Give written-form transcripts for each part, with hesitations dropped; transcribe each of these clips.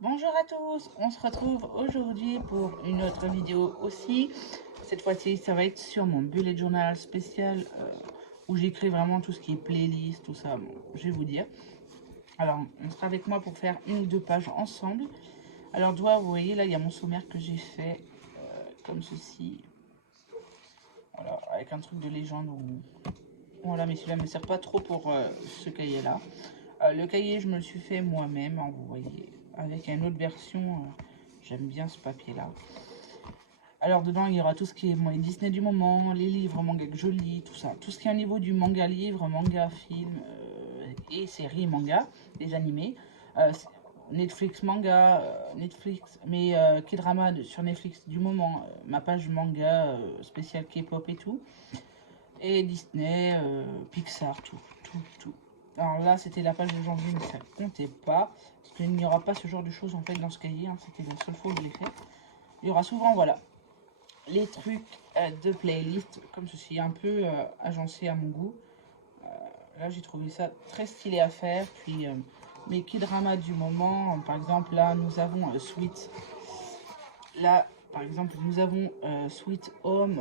Bonjour à tous, on se retrouve aujourd'hui pour une autre vidéo aussi. Cette fois-ci, ça va être sur mon bullet journal spécial où j'écris vraiment tout ce qui est playlist, tout ça. Bon, je vais vous dire. Alors, on sera avec moi pour faire une ou deux pages ensemble. Alors, vous voyez, là, il y a mon sommaire que j'ai fait comme ceci. Voilà, avec un truc de légende où... Voilà, mais celui-là ne me sert pas trop pour ce cahier-là. Le cahier, je me le suis fait moi-même, hein, vous voyez, avec une autre version. J'aime bien ce papier-là. Alors, dedans, il y aura tout ce qui est Disney du moment, les livres, manga que je lis, tout ça. Tout ce qui est au niveau du manga livre, manga film et séries manga, des animés. Netflix manga, Netflix, mais K-drama sur Netflix du moment, ma page manga spéciale K-pop et tout. Et Disney, Pixar, tout. Alors là, c'était la page de janvier, mais ça ne comptait pas. Parce qu'il n'y aura pas ce genre de choses en fait dans ce cahier. Hein, c'était la seule fois où je l'ai fait. Il y aura souvent, voilà, les trucs de playlist comme ceci, un peu agencé à mon goût. Là, j'ai trouvé ça très stylé à faire. Puis, mes K-dramas du moment, par exemple, là, nous avons Sweet. Là, par exemple, nous avons Sweet Home,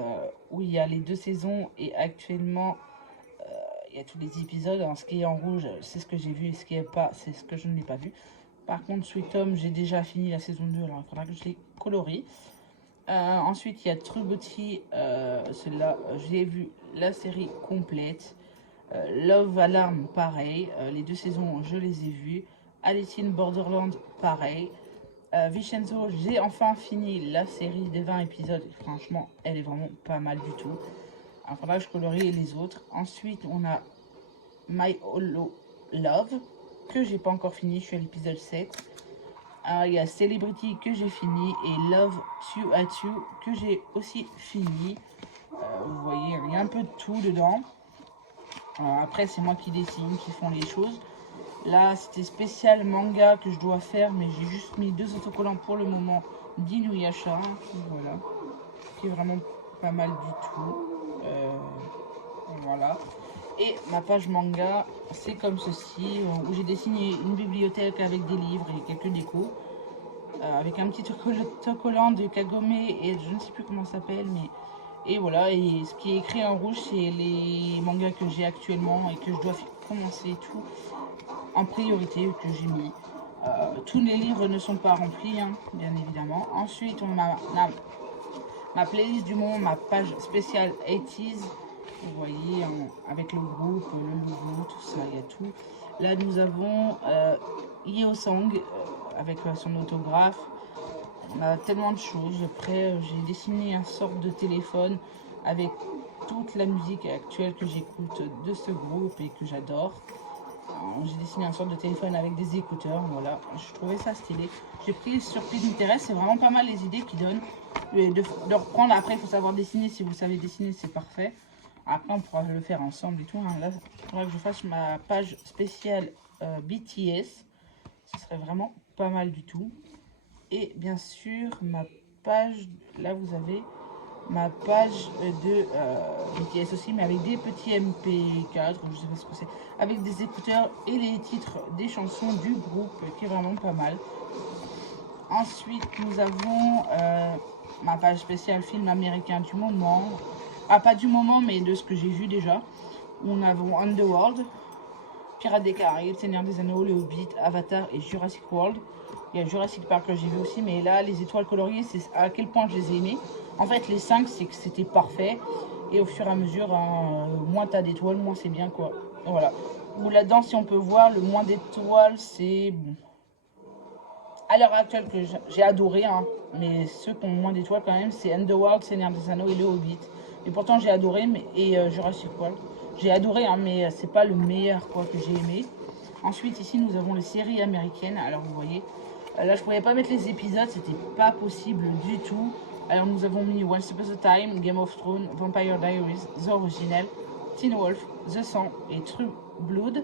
où il y a les 2 saisons. Et actuellement, il y a tous les épisodes. Alors, ce qui est en rouge, c'est ce que j'ai vu. Et ce qui n'est pas, c'est ce que je n'ai pas vu. Par contre, Sweet Home, j'ai déjà fini la saison 2. Alors, il faudra que je les colorie. Ensuite, il y a True Beauty. Celui-là, j'ai vu la série complète. Love Alarm, pareil. Les 2 saisons, je les ai vues. Alice in Borderland, pareil. Vincenzo, j'ai enfin fini la série des 20 épisodes. Franchement, elle est vraiment pas mal du tout. Il faudra que je colorie les autres. Ensuite, on a My Hollow Love, que j'ai pas encore fini. Je suis à l'épisode 7. Il y a Celebrity que j'ai fini et Love to at You que j'ai aussi fini. Vous voyez, il y a un peu de tout dedans. Après, c'est moi qui dessine, qui font les choses. Là, c'était spécial manga que je dois faire, mais j'ai juste mis 2 autocollants pour le moment d'Inuyasha. Voilà, qui est vraiment pas mal du tout. Voilà. Et ma page manga, c'est comme ceci, où j'ai dessiné une bibliothèque avec des livres et quelques décos. Avec un petit autocollant de Kagome et je ne sais plus comment ça s'appelle, mais... Et voilà, et ce qui est écrit en rouge, c'est les mangas que j'ai actuellement et que je dois commencer tout en priorité que j'ai mis. Tous les livres ne sont pas remplis, hein, bien évidemment. Ensuite, on a ma playlist du moment, ma page spéciale 80s. Vous voyez, avec le groupe, le logo, tout ça, il y a tout. Là, nous avons Yeosang avec son autographe. On a tellement de choses. Après, j'ai dessiné une sorte de téléphone avec toute la musique actuelle que j'écoute de ce groupe et que j'adore. J'ai dessiné une sorte de téléphone avec des écouteurs. Voilà, je trouvais ça stylé. J'ai pris sur Pinterest, c'est vraiment pas mal les idées qu'ils donnent. De reprendre, après, il faut savoir dessiner. Si vous savez dessiner, c'est parfait. Après, on pourra le faire ensemble et tout. Hein. Là, il faudrait que je fasse ma page spéciale BTS. Ce serait vraiment pas mal du tout. Et bien sûr, ma page, là vous avez ma page de BTS aussi, mais avec des petits MP4, je sais pas ce que c'est, avec des écouteurs et les titres des chansons du groupe, qui est vraiment pas mal. Ensuite, nous avons ma page spéciale film américain du moment. Ah, pas du moment, mais de ce que j'ai vu déjà. Nous avons Underworld, Pirates des Caraïbes, Seigneur des Anneaux, Le Hobbit, Avatar et Jurassic World. Il y a Jurassic Park que j'ai vu aussi, mais là, les étoiles coloriées, c'est à quel point je les ai aimées. En fait, les 5, c'est que c'était parfait. Et au fur et à mesure, hein, moins tu as d'étoiles, moins c'est bien, quoi. Voilà. Ou là-dedans, si on peut voir, le moins d'étoiles, c'est... Bon. À l'heure actuelle, que j'ai adoré, hein, mais ceux qui ont moins d'étoiles quand même, c'est Underworld, Seigneur des Anneaux et Le Hobbit. Et pourtant, j'ai adoré, mais, et Jurassic World. J'ai adoré, hein, mais c'est pas le meilleur, quoi, que j'ai aimé. Ensuite, ici, nous avons les séries américaines. Alors, vous voyez, là, je pouvais pas mettre les épisodes, c'était pas possible du tout. Alors, nous avons mis Once Upon a Time, Game of Thrones, Vampire Diaries, The Original, Teen Wolf, The Sang et True Blood.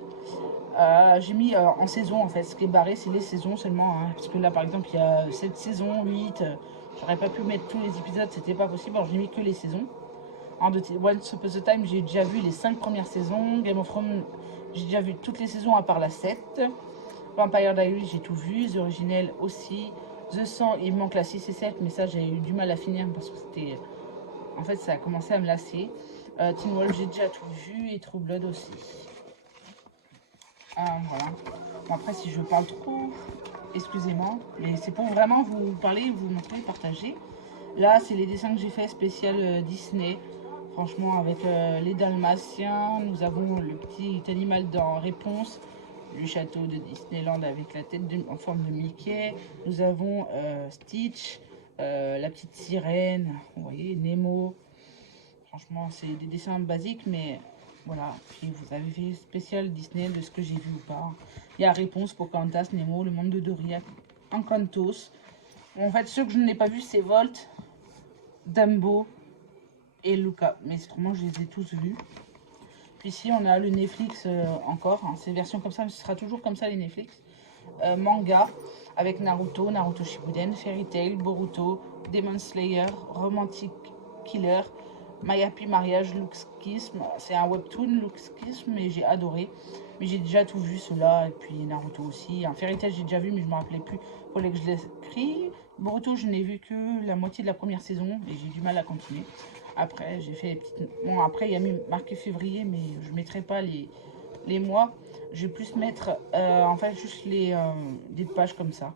J'ai mis en saison, en fait. Ce qui est barré, c'est les saisons seulement, hein, parce que là, par exemple, il y a 7 saisons, 8. J'aurais pas pu mettre tous les épisodes, c'était pas possible. Alors, j'ai mis que les saisons. En Once Upon a Time, j'ai déjà vu les 5 premières saisons. Game of Thrones, j'ai déjà vu toutes les saisons à part la 7. Vampire Diaries, j'ai tout vu. The Original aussi. The Sang, il manque la 6 et 7, mais ça, j'ai eu du mal à finir parce que c'était... En fait, ça a commencé à me lasser. Teen Wolf, j'ai déjà tout vu. Et True Blood aussi. Voilà. Bon, après, si je parle trop, excusez-moi. Mais c'est pour vraiment vous parler, vous montrer, partager. Là, c'est les dessins que j'ai fait spécial Disney. Franchement, avec les Dalmatiens, nous avons le petit animal dans Réponse, le château de Disneyland avec la tête en forme de Mickey. Nous avons Stitch, la petite sirène, vous voyez, Nemo. Franchement, c'est des dessins basiques, mais voilà. Puis vous avez fait spécial Disney de ce que j'ai vu ou pas. Il y a Réponse pour Pocahontas, Nemo, Le Monde de Dory, Encantos. En fait, ceux que je n'ai pas vus, c'est Volt, Dumbo et Luca. Mais autrement, je les ai tous vus. Puis ici, on a le Netflix encore. Hein. C'est version comme ça, mais ce sera toujours comme ça, les Netflix. Manga, avec Naruto, Naruto Shippuden, Fairy Tail, Boruto, Demon Slayer, Romantic Killer, My Happy Mariage, Luxkism. C'est un webtoon, Luxkism, mais j'ai adoré. Mais j'ai déjà tout vu, cela, et puis Naruto aussi. Un Fairy Tail, j'ai déjà vu, mais je ne me rappelais plus. Il fallait que je l'écris. Boruto, je n'ai vu que la moitié de la première saison, et j'ai du mal à continuer. Après, j'ai fait les petites... Bon, après, il y a mis marqué février, mais je ne mettrai pas les mois. Je vais plus mettre, en fait, juste des pages comme ça.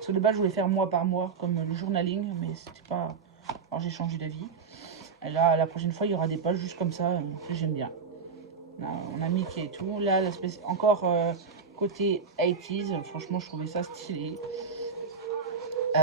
Sur les bas, je voulais faire mois par mois, comme le journaling, mais c'était pas... Alors, j'ai changé d'avis. Et là, la prochaine fois, il y aura des pages juste comme ça, que j'aime bien. Là, on a Mickey et tout. Là, encore côté 80s, franchement, je trouvais ça stylé.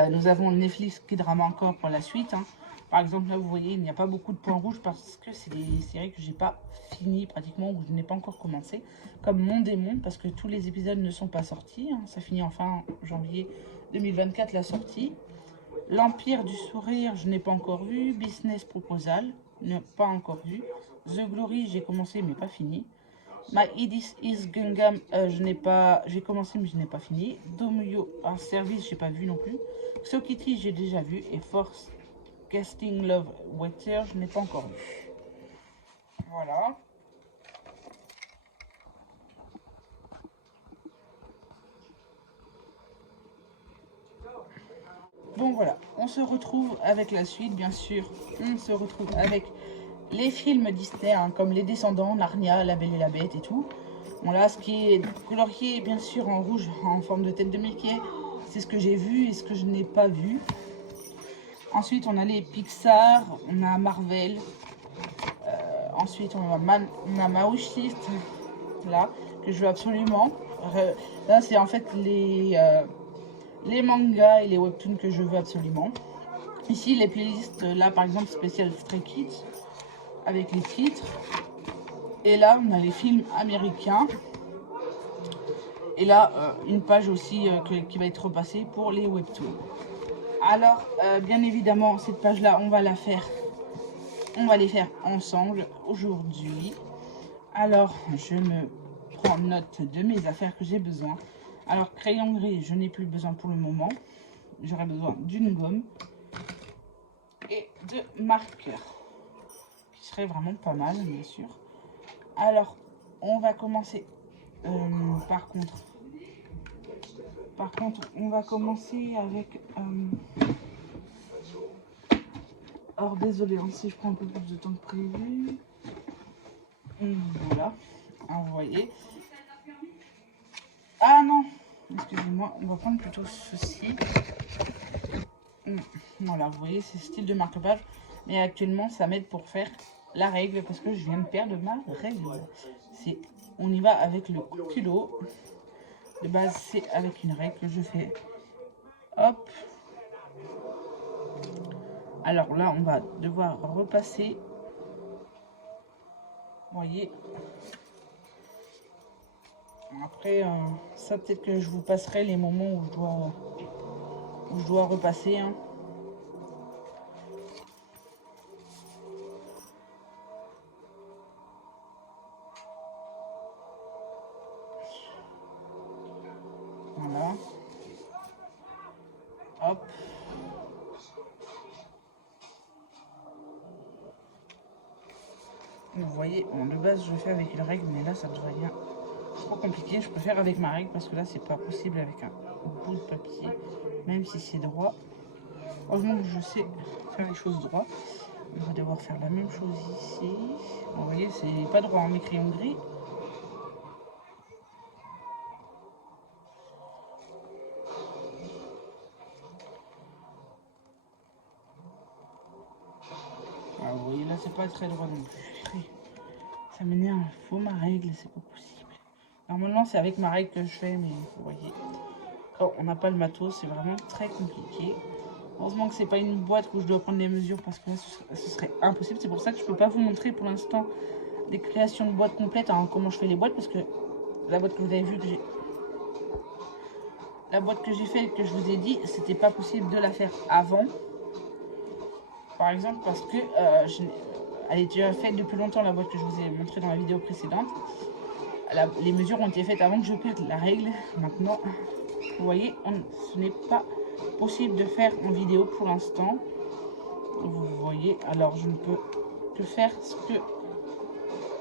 Nous avons Netflix qui drama encore pour la suite. Hein. Par exemple, là, vous voyez, il n'y a pas beaucoup de points rouges parce que c'est des séries que j'ai pas fini pratiquement ou que je n'ai pas encore commencé. Comme Mon Démon, parce que tous les épisodes ne sont pas sortis. Hein. Ça finit en fin janvier 2024 la sortie. L'Empire du Sourire, je n'ai pas encore vu. Business Proposal, pas encore vu. The Glory, j'ai commencé mais pas fini. My Edis is Gungam, j'ai commencé mais je n'ai pas fini. Domuyo en service, j'ai pas vu non plus. Xokitty, j'ai déjà vu. Et Force Casting Love Water, je n'ai pas encore vu. Voilà. Donc voilà, on se retrouve avec la suite, bien sûr. On se retrouve avec les films Disney, hein, comme Les Descendants, Narnia, La Belle et la Bête et tout. Bon là, ce qui est colorié, bien sûr, en rouge, en forme de tête de Mickey, c'est ce que j'ai vu et ce que je n'ai pas vu. Ensuite, on a les Pixar, on a Marvel. Ensuite, on a ma wishlist, là, que je veux absolument. Là, c'est en fait les mangas et les webtoons que je veux absolument. Ici, les playlists, là, par exemple, spécial Stray Kids, avec les titres. Et là, on a les films américains. Et là, une page aussi qui va être repassée pour les webtoons. Alors, bien évidemment, cette page-là, on va les faire ensemble aujourd'hui. Alors, je me prends note de mes affaires que j'ai besoin. Alors, crayon gris, je n'ai plus besoin pour le moment. J'aurai besoin d'une gomme et de marqueurs, qui serait vraiment pas mal, bien sûr. Alors, on va commencer. Par contre, on va commencer avec... Alors, désolé, hein, si je prends un peu plus de temps que prévu. Voilà, envoyé. Ah non, excusez-moi, on va prendre plutôt ceci. Voilà, vous voyez, c'est style de marque-page. Mais actuellement, ça m'aide pour faire la règle parce que je viens de perdre ma règle. On y va avec le culot. De base, c'est avec une règle que je fais. Hop. Alors là, on va devoir repasser. Vous voyez. Après, ça peut-être que je vous passerai les moments où je dois repasser. Hein. Voilà. Hop. Vous voyez, bon, de base, je fais avec une règle, mais là, ça devient trop compliqué. Je préfère avec ma règle parce que là, c'est pas possible avec un bout de papier, même si c'est droit. Heureusement que je sais faire les choses droit. On va devoir faire la même chose ici. Bon, vous voyez, c'est pas droit, mes crayons gris. Ah, vous voyez, là, c'est pas très droit non plus. Ça m'énerve, faut ma règle, c'est pas possible. Normalement, c'est avec ma règle que je fais, mais vous voyez, quand on n'a pas le matos, c'est vraiment très compliqué. Heureusement que c'est pas une boîte où je dois prendre les mesures parce que là, ce serait impossible. C'est pour ça que je peux pas vous montrer pour l'instant des créations de boîtes complètes, hein, comment je fais les boîtes, parce que la boîte que vous avez vue, la boîte que j'ai faite, que je vous ai dit, c'était pas possible de la faire avant. Par exemple, parce que elle est déjà faite depuis longtemps, la boîte que je vous ai montrée dans la vidéo précédente. Les mesures ont été faites avant que je perde la règle. Maintenant, vous voyez, ce n'est pas possible de faire en vidéo pour l'instant. Vous voyez, alors je ne peux que faire ce que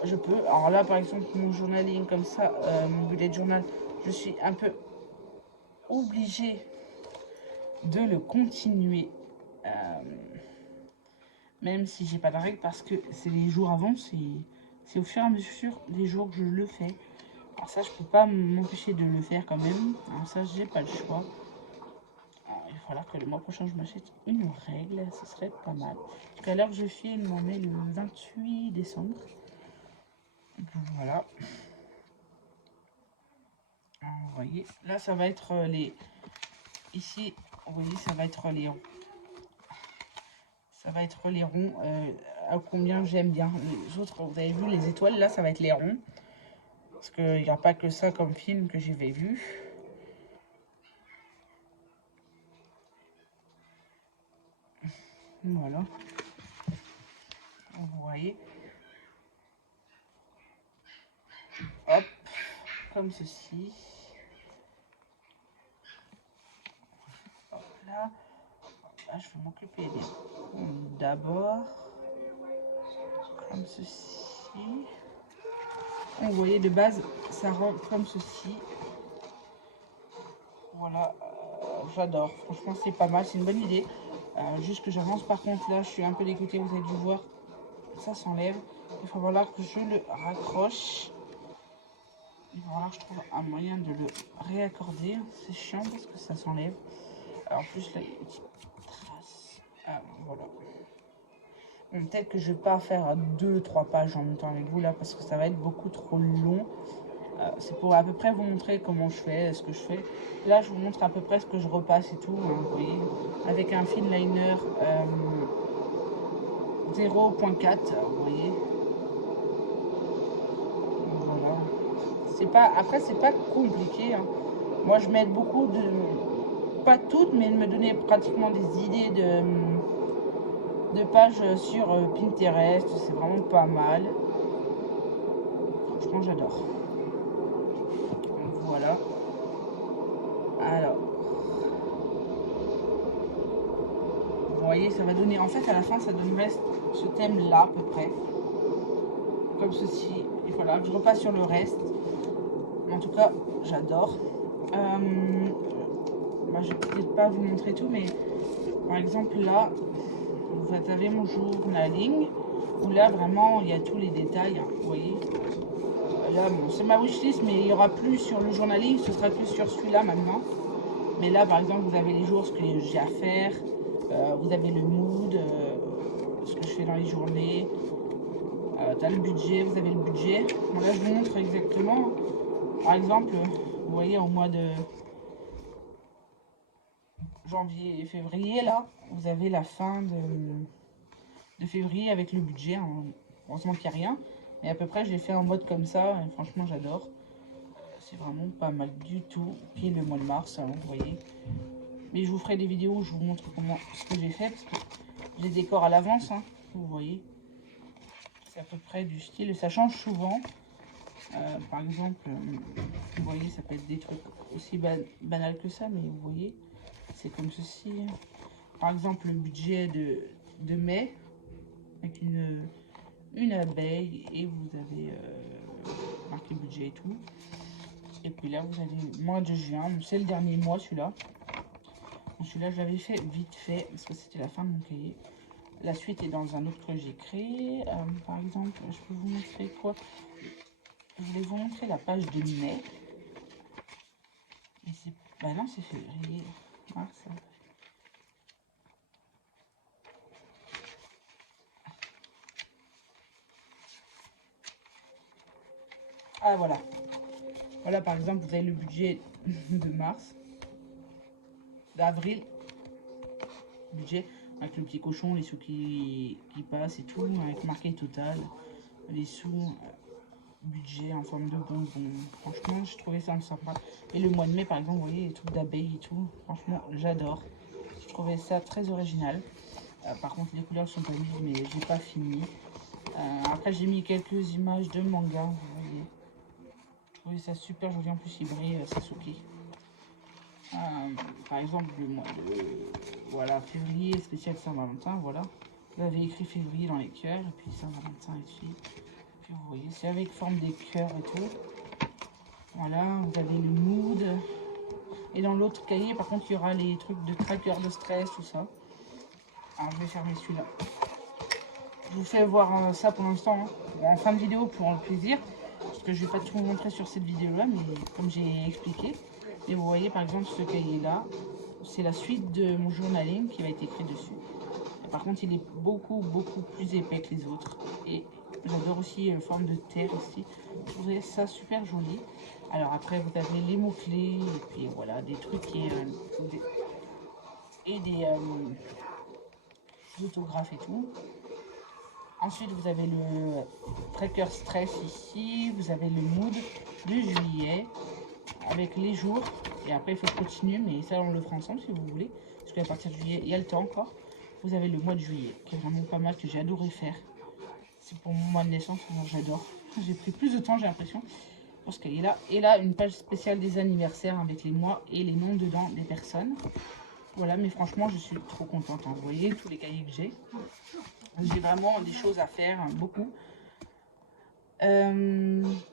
je peux. Alors là, par exemple, mon journaling comme ça, mon bullet journal, je suis un peu obligée de le continuer. Même si j'ai pas de règle parce que c'est les jours avant, c'est au fur et à mesure des jours que je le fais. Alors ça, je peux pas m'empêcher de le faire quand même. Alors ça, j'ai pas le choix. Alors, il va falloir que le mois prochain, je m'achète une règle. Ce serait pas mal. Parce qu'à l'heure que je filme, on est le 28 décembre. Voilà. Alors, vous voyez, là, ça va être les... Ici, vous voyez, ça va être les ronds. Ça va être les ronds à combien j'aime bien. Les autres, vous avez vu, les étoiles, là, ça va être les ronds. Parce qu'il n'y a pas que ça comme film que j'avais vu. Voilà. Vous voyez. Hop. Comme ceci. Hop là. Là, je vais m'occuper des ronds d'abord. Comme ceci. Vous voyez, de base, ça rend comme ceci. Voilà. J'adore. Franchement, c'est pas mal. C'est une bonne idée. Juste que j'avance. Par contre, là, je suis un peu dégoûtée. Vous avez dû voir. Ça s'enlève. Il va falloir que je le raccroche. Il va falloir que je trouve un moyen de le réaccorder. C'est chiant parce que ça s'enlève. En plus, là, il y a une petite trace. Voilà. Bon, peut-être que je vais pas faire 2-3 pages en même temps avec vous là parce que ça va être beaucoup trop long. C'est pour à peu près vous montrer comment je fais, ce que je fais. Là, je vous montre à peu près ce que je repasse et tout. Hein, vous voyez, avec un fine liner 0.4, vous voyez. Voilà. C'est pas, après, c'est pas compliqué. Hein. Moi, je m'aide beaucoup de, pas toutes, mais de me donner pratiquement des idées de pages sur Pinterest. C'est vraiment pas mal. Franchement, j'adore. Voilà. Alors, vous voyez, ça va donner, en fait, à la fin, ça donnerait ce thème-là, à peu près. Comme ceci. Il faudra que je repasse sur le reste. En tout cas, j'adore. Bah, je vais peut-être pas vous montrer tout, mais par exemple, là, vous avez mon journaling, où là, vraiment, il y a tous les détails, hein, vous voyez. Là, bon, c'est ma wishlist, mais il n'y aura plus sur le journaling, ce sera plus sur celui-là maintenant. Mais là, par exemple, vous avez les jours, ce que j'ai à faire. Vous avez le mood, ce que je fais dans les journées. t'as le budget, vous avez le budget. Bon, là, je vous montre exactement. Par exemple, vous voyez, au mois de janvier et février, là, vous avez la fin de février avec le budget. Hein. Heureusement qu'il n'y a rien. Mais à peu près, je l'ai fait en mode comme ça. Et franchement, j'adore. C'est vraiment pas mal du tout. Puis le mois de mars, hein, vous voyez. Mais je vous ferai des vidéos où je vous montre comment ce que j'ai fait. Parce que je les décore à l'avance. Hein, vous voyez. C'est à peu près du style. Et ça change souvent. Par exemple, vous voyez, ça peut être des trucs aussi banals que ça. Mais vous voyez, c'est comme ceci. Par exemple, le budget de mai. Avec une abeille. Et vous avez marqué budget et tout. Et puis là, vous avez mois de juin. C'est le dernier mois, celui-là. Celui-là, je l'avais fait vite fait, parce que c'était la fin de mon cahier. La suite est dans un autre que j'ai créé. Par exemple, je peux vous montrer quoi? Je voulais vous montrer la page de mai. Et c'est... Bah non, c'est février. Mars. Ah, voilà. Voilà, par exemple, vous avez le budget de mars, d'avril, budget, avec le petit cochon, les sous qui passent et tout, avec marqué total, les sous, budget en forme de bonbon. Franchement, je trouvais ça sympa. Et le mois de mai, par exemple, vous voyez, les trucs d'abeilles et tout, franchement, j'adore. Je trouvais ça très original. Par contre, les couleurs sont pas vives, mais j'ai pas fini. Après, j'ai mis quelques images de manga, vous voyez. Je trouvais ça super joli, en plus, il brille, Sasuke. Par exemple, le mois de voilà, février spécial Saint-Valentin, voilà. Vous avez écrit février dans les cœurs, et puis Saint-Valentin ici. Puis vous voyez, c'est avec forme des cœurs et tout. Voilà, vous avez le mood. Et dans l'autre cahier, par contre, il y aura les trucs de tracker de stress, tout ça. Alors, je vais fermer celui-là. Je vous fais voir ça pour l'instant, hein, en fin de vidéo pour le plaisir. Parce que je vais pas tout vous montrer sur cette vidéo-là, mais comme j'ai expliqué. Et vous voyez, par exemple, ce cahier-là, c'est la suite de mon journaling qui va être écrit dessus. Et par contre, il est beaucoup plus épais que les autres. Et j'adore aussi la forme de terre ici. Je trouvais ça super joli. Alors après, vous avez les mots-clés, et puis voilà, des trucs et des autographes et tout. Ensuite, vous avez le tracker stress ici. Vous avez le mood de juillet avec les jours. Et après, il faut continuer, mais ça, on le fera ensemble si vous voulez. Parce qu'à partir de juillet, il y a le temps encore. Vous avez le mois de juillet, qui est vraiment pas mal, que j'ai adoré faire. C'est pour mon mois de naissance, moi j'adore. J'ai pris plus de temps, j'ai l'impression, pour ce cahier-là. Et là, une page spéciale des anniversaires avec les mois et les noms dedans des personnes. Voilà, mais franchement, je suis trop contente. Hein. Vous voyez, tous les cahiers que j'ai. J'ai vraiment des choses à faire, hein, beaucoup.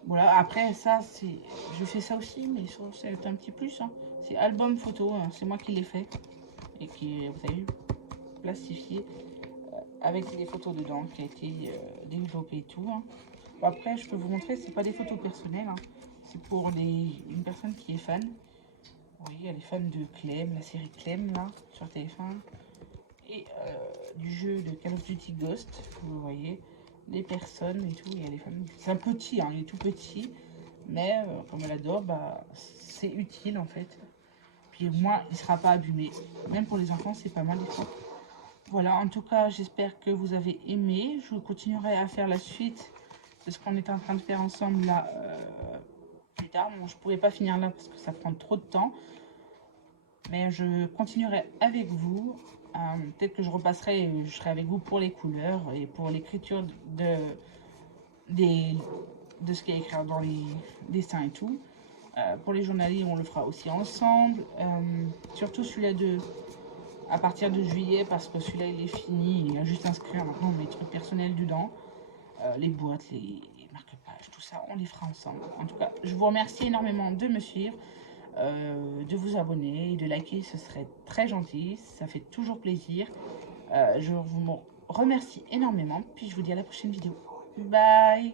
Voilà, après ça, c'est, je fais ça aussi, mais c'est un petit plus. Hein. C'est album photo, hein, c'est moi qui l'ai fait. Et qui, vous avez vu, plastifié. Avec des photos dedans qui a été développé et tout. Hein. Bon, après, je peux vous montrer, c'est pas des photos personnelles. Hein. C'est pour une personne qui est fan. Vous voyez, elle est fan de Clem, la série Clem, là, sur TF1. Et du jeu de Call of Duty Ghost, vous voyez, des personnes et tout. Et elle est fan. C'est un petit, hein, il est tout petit. Mais comme elle adore, bah, c'est utile en fait. Puis au moins, il ne sera pas abîmé. Même pour les enfants, c'est pas mal des fois. Voilà, en tout cas, j'espère que vous avez aimé. Je continuerai à faire la suite de ce qu'on est en train de faire ensemble là plus tard. Bon, je ne pourrais pas finir là parce que ça prend trop de temps. Mais je continuerai avec vous. Peut-être que je repasserai, je serai avec vous pour les couleurs et pour l'écriture de ce qui est écrit dans les dessins et tout. Pour les journalistes, on le fera aussi ensemble. Surtout celui-là à partir de juillet, parce que celui-là il est fini. Il y a juste inscrire maintenant mes trucs personnels dedans. Les boîtes, les marque-pages, tout ça, on les fera ensemble. En tout cas, je vous remercie énormément de me suivre. De vous abonner et de liker, ce serait très gentil, ça fait toujours plaisir. Je vous remercie énormément, puis je vous dis à la prochaine vidéo. Bye!